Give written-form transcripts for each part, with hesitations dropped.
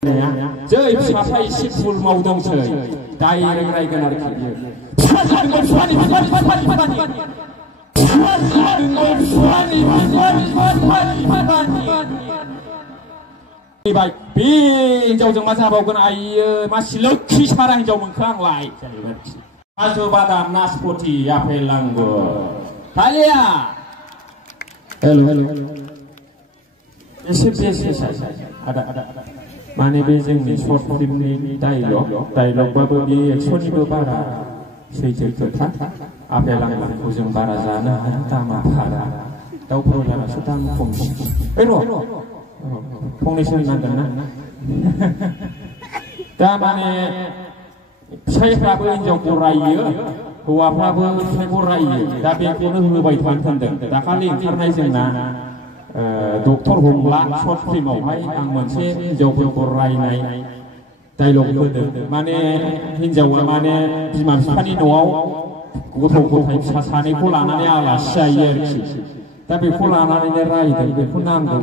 저희 사파이 10불 마우동철 다이를 라이건 아르키디요 사는 걸 수환이 사는 걸 수환이 바이 빈정 정말 사보건 아이어 마시 럭키 사랑 정문 그랑 라이 마수바다 나스포티 앞에 랑고 달리야 헬로 ada माने बे जोंनि शर्ट फिल्मनि डायलगबाबो बे एक्सनिबो बारा सैथो खोथा आपेल आंगुरखौ जों बारा जानो हाया दामा बारा दाउ ब्रयलारासो दाम खमसिन ओइ र' फंनैसो होननांगोन ना दा माने फिसाइफ्राबो हिनजावखौ रायो हौवाफ्राबो फिसाइखौ रायो दा बेखौनो होबाय थानो सानदों दाखालि ओंखारनाय जोंना डक्टर हमला शर्ट फिल्मावहाय आं मोनसे हिनजावफोरखौ रायनाय डायलग होदों माने हिनजावा माने बिमा बिफानि न'आव गथ' गथाय फिसा सानैखौ लानानै आलासि जायो आरोखि दा बेखौ लानानैनो रायदों बेखौ नांगौ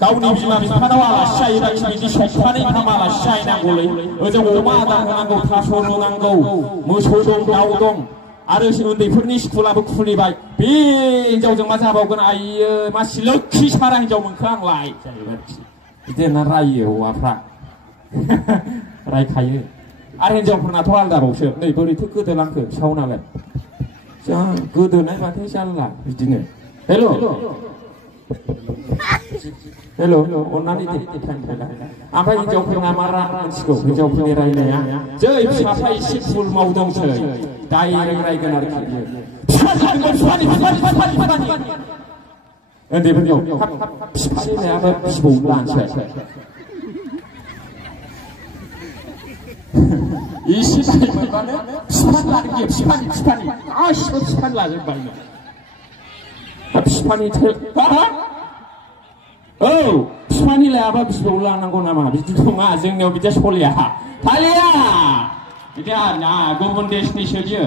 गावनि बिमा बिफानाव आलासि जायोबा बिदि सप्तानै गाहाम आलासि जाहैनांगौलै ओजों अमा आदार होनांगौ थास' रुनांगौ मोसौ दं दाउ दं आरो उन्दैफोरनि स्कुलाबो खुलिबाय बे हिनजावजों मा जाबावगोन आइयो मासि लोखि सारा हिनजाव मोनखो आंलाय बिदिनो रायो हौवाफ्रा रायखायो आरो हिनजावफोरनाथ' आलदाबावसो नै बोरैथो गोदोलांखो फिसाव नालाय जा गोदोनाय माथो जारला बिदिनो हेल' हेल' अननानै ओमफ्राय हिनजावफोरना मा मिथिगौ हिनजावफोरनि रायनाया जै फिसाफ्रा एसे फुल मावदोंसै डाइरेक्ट रायगोन आरोखि उन्दैफोरखौ बिफानि लायाबा बिबौ लानोसै एसे टाइम मोनबानो बिफानि लानो बिफानि गासिबो बिफानि लाजोबबायनो बिफानि औ बिफानि लायाबा बिबौ लानांगौ नामा बिदि नङा जोंनियाव बिदि सलिया फालिया बिदि आरोना गुबुन देशनिसो बियो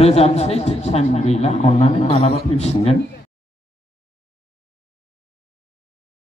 रोजाबनोसै टाइम गैला अननानै मालाबा फैफिनगोन